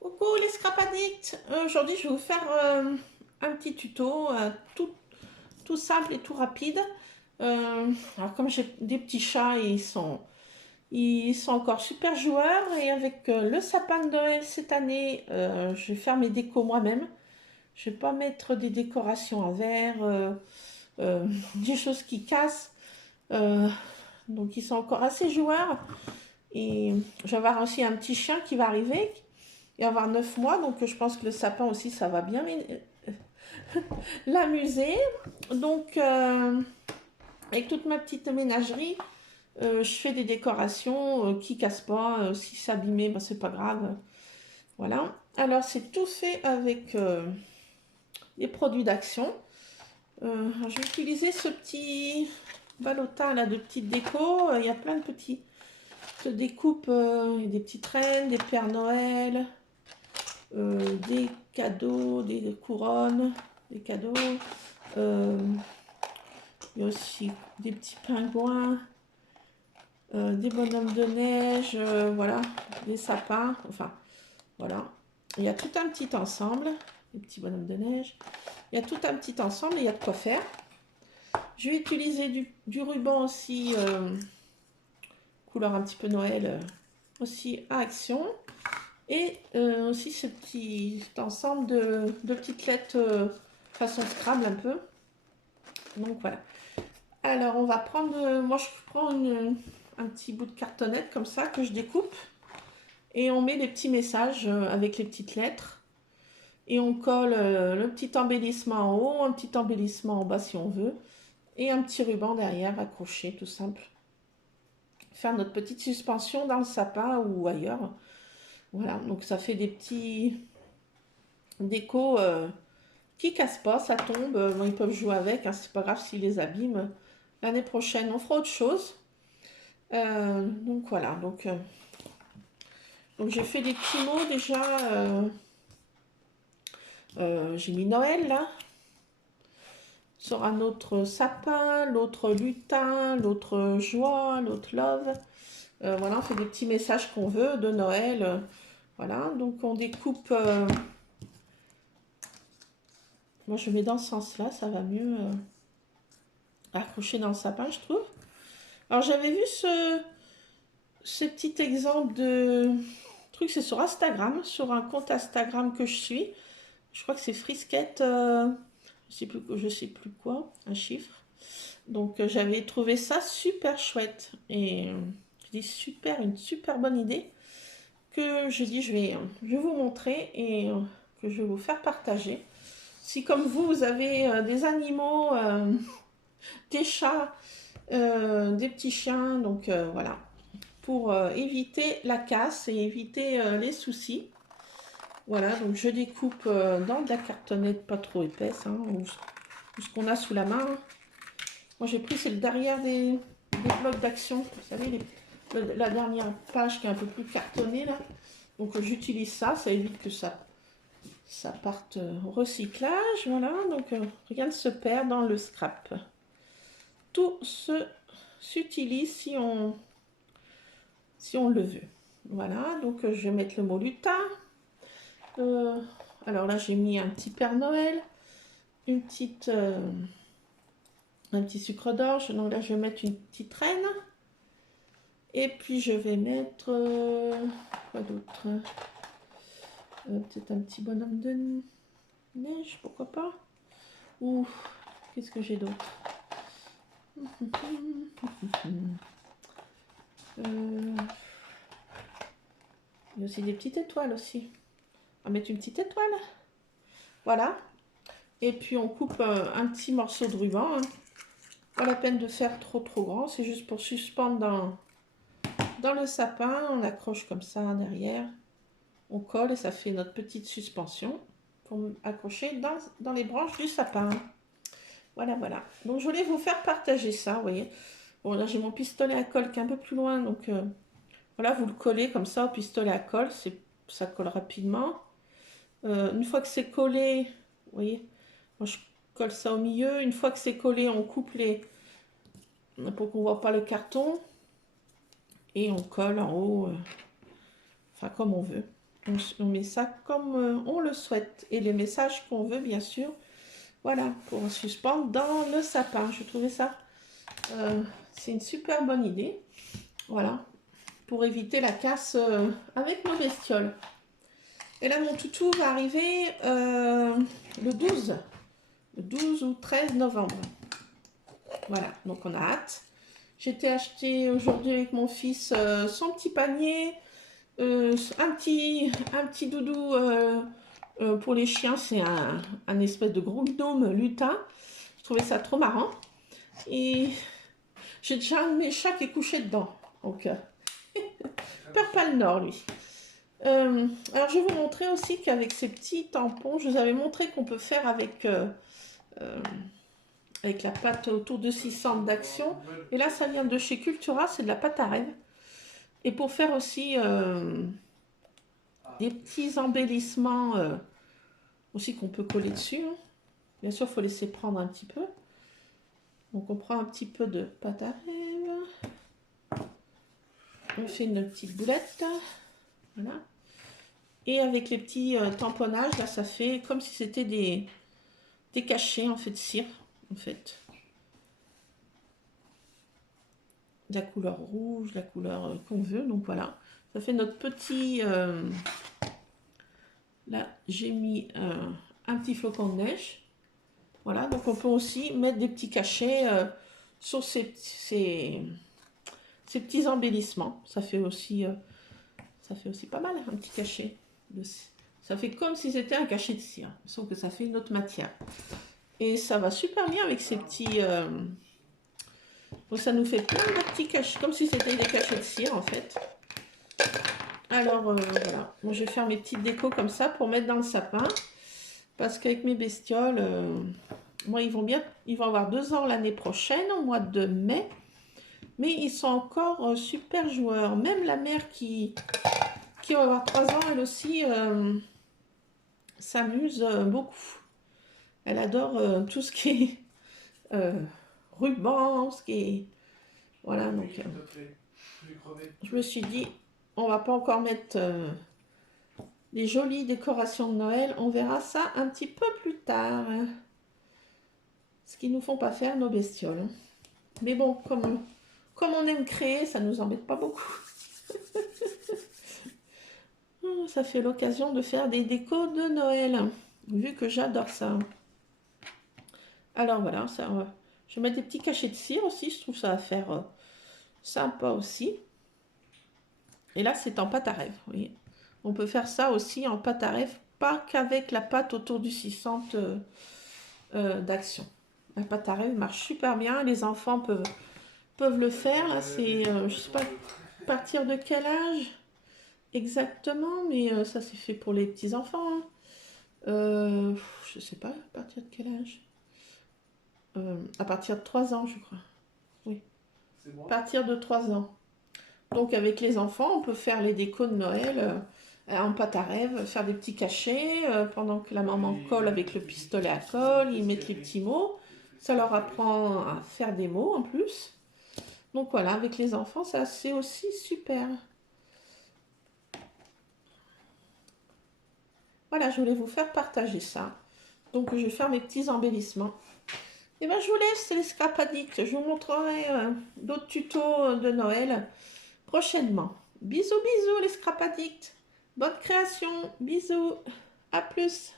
Coucou les scrap addicts. Aujourd'hui je vais vous faire un petit tuto tout simple et tout rapide. Alors comme j'ai des petits chats, ils sont encore super joueurs et avec le sapin de Noël cette année, je vais faire mes décos moi-même. Je vais pas mettre des décorations à verre, des choses qui cassent. Euh, donc ils sont encore assez joueurs et je vais avoir aussi un petit chien qui va arriver et avoir 9 mois, donc je pense que le sapin aussi ça va bien l'amuser. Donc avec toute ma petite ménagerie, je fais des décorations qui cassent pas. Si c'est abîmé, ben, c'est pas grave. Voilà. Alors c'est tout fait avec les produits d'Action. Je vais utiliser ce petit ballotin là de petites déco. Il y a plein de petites découpes, des petites reines, des Pères Noël, des cadeaux, des couronnes, des cadeaux. Il y a aussi des petits pingouins, des bonhommes de neige, voilà, des sapins, enfin, voilà. Il y a tout un petit ensemble, des petits bonhommes de neige. Il y a tout un petit ensemble et il y a de quoi faire. Je vais utiliser du ruban aussi, couleur un petit peu Noël, aussi à Action. Et aussi ce petit ensemble de petites lettres façon Scrabble un peu. Donc voilà. Alors on va prendre, moi je prends un petit bout de cartonnette comme ça que je découpe. Et on met les petits messages avec les petites lettres. Et on colle le petit embellissement en haut, un petit embellissement en bas si on veut. Et un petit ruban derrière accroché, tout simple. Faire notre petite suspension dans le sapin ou ailleurs. Voilà, donc ça fait des petits décos qui cassent pas, ça tombe. Bon, ils peuvent jouer avec, hein, c'est pas grave s'ils les abîment. L'année prochaine, on fera autre chose. Donc voilà, donc j'ai fait des petits mots déjà. J'ai mis Noël là. Sur un autre sapin, l'autre lutin, l'autre joie, l'autre love. Voilà, on fait des petits messages qu'on veut de Noël. Voilà, donc on découpe. Moi je mets dans ce sens-là, ça va mieux accrocher dans le sapin, je trouve. Alors j'avais vu ce petit exemple de truc, c'est sur Instagram, sur un compte Instagram que je suis. Je crois que c'est Frisquette, je sais plus quoi, un chiffre. Donc j'avais trouvé ça super chouette et je dis super, une super bonne idée que je dis je vais vous montrer et que je vais vous faire partager. Si comme vous avez des animaux, des chats, des petits chiens, donc voilà, pour éviter la casse et éviter les soucis. Voilà, donc je découpe dans de la cartonnette pas trop épaisse, hein, ou ce qu'on a sous la main. Moi j'ai pris, c'est le derrière des blocs d'Action, vous savez, la dernière page qui est un peu plus cartonnée là. Donc j'utilise ça, ça évite que ça parte au recyclage. Voilà, donc rien ne se perd dans le scrap. Tout s'utilise si on le veut. Voilà, donc je vais mettre le mot lutin. Alors là, j'ai mis un petit Père Noël, un petit sucre d'orge. Donc là, je vais mettre une petite reine. Et puis, je vais mettre... quoi d'autre? Peut-être un petit bonhomme de neige, pourquoi pas? Ou qu'est-ce que j'ai d'autre? Il y a aussi des petites étoiles aussi. On va mettre une petite étoile. Voilà. Et puis on coupe un petit morceau de ruban. Hein. Pas la peine de faire trop grand. C'est juste pour suspendre dans le sapin. On accroche comme ça derrière. On colle et ça fait notre petite suspension pour accrocher dans les branches du sapin. Voilà, voilà. Donc je voulais vous faire partager ça, vous voyez. Bon, là j'ai mon pistolet à colle qui est un peu plus loin. Donc voilà, vous le collez comme ça au pistolet à colle. Ça colle rapidement. Une fois que c'est collé, vous voyez, moi je colle ça au milieu. Une fois que c'est collé, on coupe pour qu'on ne voit pas le carton. Et on colle en haut, enfin comme on veut. On met ça comme on le souhaite. Et les messages qu'on veut, bien sûr. Voilà, pour suspendre dans le sapin. Je trouvais ça, c'est une super bonne idée. Voilà, pour éviter la casse avec nos bestioles. Et là, mon toutou va arriver le 12 ou 13 novembre. Voilà, donc on a hâte. J'ai été acheter aujourd'hui avec mon fils son petit panier, un petit doudou pour les chiens. C'est un espèce de gros gnome lutin. Je trouvais ça trop marrant. Et j'ai déjà un de mes chats qui est couché dedans. Donc, perd pas le nord, lui. Alors, je vais vous montrer aussi qu'avec ces petits tampons, je vous avais montré qu'on peut faire avec la pâte autour de 600 d'Action. Et là, ça vient de chez Cultura, c'est de la pâte à rêve. Et pour faire aussi des petits embellissements aussi qu'on peut coller dessus. Hein. Bien sûr, il faut laisser prendre un petit peu. Donc, on prend un petit peu de pâte à rêve. On fait une petite boulette. Voilà. Et avec les petits tamponnages, là, ça fait comme si c'était des cachets, en fait, de cire, en fait. De la couleur rouge, la couleur qu'on veut. Donc, voilà. Ça fait notre petit... Là, j'ai mis un petit flocon de neige. Voilà. Donc, on peut aussi mettre des petits cachets sur ces petits embellissements. Ça fait aussi pas mal, un petit cachet. Ça fait comme si c'était un cachet de cire, sauf que ça fait une autre matière. Et ça va super bien avec ces petits... Donc ça nous fait plein de petits cachets, comme si c'était des cachets de cire en fait. Alors voilà, bon, je vais faire mes petites décos comme ça pour mettre dans le sapin. Parce qu'avec mes bestioles, moi ils vont avoir 2 ans l'année prochaine, au mois de mai. Mais ils sont encore super joueurs. Même la mère qui va avoir 3 ans, elle aussi s'amuse beaucoup. Elle adore tout ce qui est ruban, ce qui est... Voilà, donc je me suis dit, on va pas encore mettre des jolies décorations de Noël. On verra ça un petit peu plus tard. Ce qu'ils nous font pas faire nos bestioles. Mais bon, comme on aime créer, ça nous embête pas beaucoup. Ça fait l'occasion de faire des décos de Noël, vu que j'adore ça. Alors voilà, ça, je vais mettre des petits cachets de cire aussi, je trouve ça à faire sympa aussi. Et là, c'est en pâte à rêve, vous voyez. On peut faire ça aussi en pâte à rêve, pas qu'avec la pâte autour du 600 d'Action. La pâte à rêve marche super bien, les enfants peuvent le faire. Là, c'est, je sais pas, à partir de quel âge exactement, mais ça c'est fait pour les petits enfants. Hein. Je sais pas, à partir de quel âge à partir de 3 ans, je crois. Oui. À partir de 3 ans. Donc avec les enfants, on peut faire les décos de Noël en pâte à rêve, faire des petits cachets pendant que la maman colle avec le pistolet à colle, ils mettent les petits mots. Ça leur apprend à faire des mots en plus. Donc voilà, avec les enfants, ça c'est aussi super. Voilà, je voulais vous faire partager ça. Donc je vais faire mes petits embellissements. Et bien je vous laisse, c'est les Scrap Addicts. Je vous montrerai d'autres tutos de Noël prochainement. Bisous, bisous les Scrap Addicts. Bonne création. Bisous. À plus.